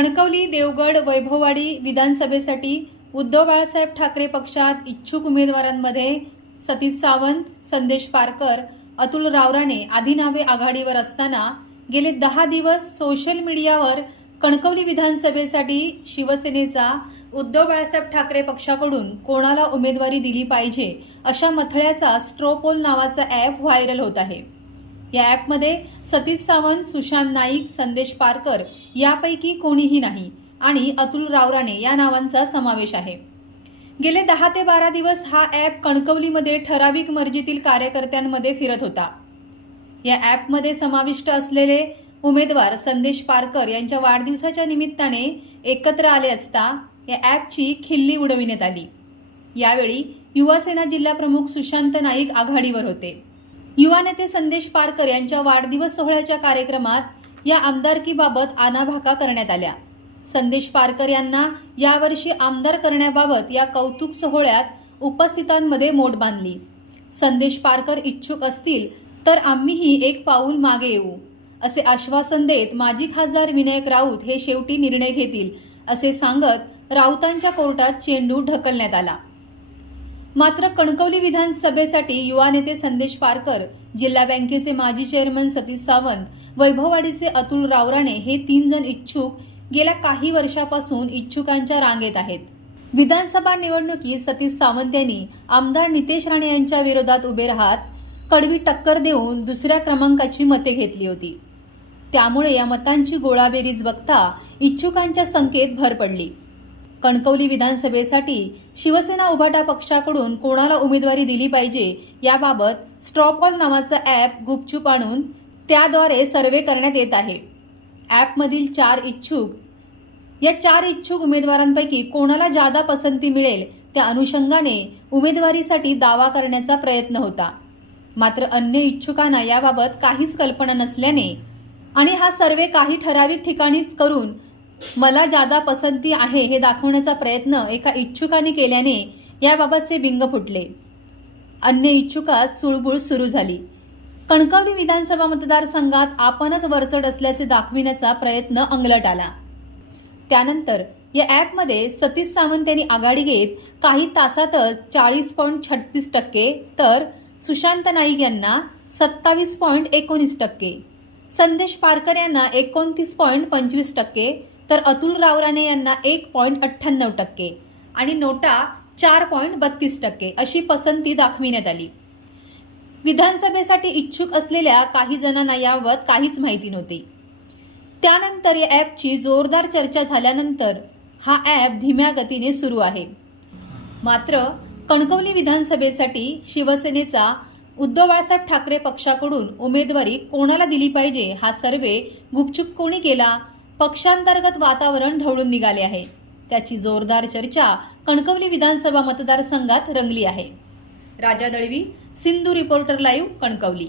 कणकवली देवगड वैभववाडी विधानसभेसाठी उद्धव बाळासाहेब ठाकरे पक्षात इच्छुक उमेदवारांमध्ये सतीश सावंत संदेश पारकर अतुल रावराणे आदी नावे आघाडीवर असताना गेले दहा दिवस सोशल मीडियावर कणकवली विधानसभेसाठी शिवसेनेचा उद्धव बाळासाहेब ठाकरे पक्षाकडून कोणाला उमेदवारी दिली पाहिजे अशा मथळ्याचा स्ट्रोपोल नावाचा ॲप व्हायरल होत आहे. या ॲपमध्ये सतीश सावंत सुशांत नाईक संदेश पारकर यापैकी कोणीही नाही आणि अतुल रावराणे या नावांचा समावेश आहे. गेले दहा ते बारा दिवस हा ॲप कणकवलीमध्ये ठराविक मर्जीतील कार्यकर्त्यांमध्ये फिरत होता. या ॲपमध्ये समाविष्ट असलेले उमेदवार संदेश पारकर यांच्या वाढदिवसाच्या निमित्ताने एकत्र आले असता या ॲपची खिल्ली उडविण्यात आली. यावेळी युवासेना जिल्हाप्रमुख सुशांत नाईक आघाडीवर होते. युवा नेते संदेश पारकर यांच्या वाढदिवस सोहळ्याच्या कार्यक्रमात या आमदारकीबाबत आनाभाका करण्यात आल्या. संदेश पारकर यांना यावर्षी आमदार करण्याबाबत या कौतुक सोहळ्यात उपस्थितांमध्ये मोठ बांधली. संदेश पारकर इच्छुक असतील तर आम्हीही एक पाऊल मागे येऊ असे आश्वासन देत माजी खासदार विनायक राऊत हे शेवटी निर्णय घेतील असे सांगत राऊतांच्या कोर्टात चेंडू ढकलण्यात आला. मात्र कणकवली विधानसभेसाठी युवा नेते संदेश पारकर जिल्हा बँकेचे माजी चेअरमन सतीश सावंत वैभववाडीचे अतुल रावराणे हे तीन जण इच्छुक गेल्या काही वर्षापासून इच्छुकांच्या रांगेत आहेत. विधानसभा निवडणुकीत सतीश सावंत यांनी आमदार नितेश राणे यांच्या विरोधात उभे राहत कडवी टक्कर देऊन दुसऱ्या क्रमांकाची मते घेतली होती. त्यामुळे या मतांची गोळाबेरीज बघता इच्छुकांच्या संख्येत भर पडली. कणकवली विधानसभेसाठी शिवसेना उभाटा पक्षाकडून कोणाला उमेदवारी दिली पाहिजे याबाबत स्ट्रॉपॉल नावाचा ॲप गुपचूप आणून त्याद्वारे सर्वे करण्यात येत आहे. ॲपमधील चार इच्छुक या चार इच्छुक उमेदवारांपैकी कोणाला जादा पसंती मिळेल त्या अनुषंगाने उमेदवारीसाठी दावा करण्याचा प्रयत्न होता. मात्र अन्य इच्छुकांना याबाबत काहीच कल्पना नसल्याने आणि हा सर्वे काही ठराविक ठिकाणीच करून मला जादा पसंती आहे हे दाखवण्याचा प्रयत्न एका इच्छुकाने केल्याने याबाबतचे बिंग फुटले. अन्य इच्छुकात चुळबुळ सुरू झाली. कणकवली विधानसभा मतदारसंघात आपणच वरचढ असल्याचे दाखविण्याचा प्रयत्न अंगलट आला. त्यानंतर या ॲपमध्ये सतीश सावंत यांनी आघाडी घेत काही तासातच चाळीस पॉईंट छत्तीस टक्के तर सुशांत नाईक यांना सत्तावीस पॉईंट एकोणीस टक्के. संदेश पारकर यांना एकोणतीस पॉईंट पंचवीस टक्के तर अतुल रावराने यांना एक पॉईंट अठ्ठ्याण्णव टक्के आणि नोटा चार पॉईंट बत्तीस टक्के अशी पसंती दाखविण्यात आली. विधानसभेसाठी इच्छुक असलेल्या काही जणांना याबाबत काहीच माहिती नव्हती. त्यानंतर या ॲपची जोरदार चर्चा झाल्यानंतर हा ॲप धीम्या गतीने सुरू आहे. मात्र कणकवली विधानसभेसाठी शिवसेनेचा उद्धव बाळासाहेब ठाकरे पक्षाकडून उमेदवारी कोणाला दिली पाहिजे हा सर्वे गुपचूप कोणी केला? पक्षांतर्गत वातावरण ढवळून निघाले आहे. त्याची जोरदार चर्चा कणकवली विधानसभा मतदारसंघात रंगली आहे. Raja Dalvi Sindhu reporter live Kankavli.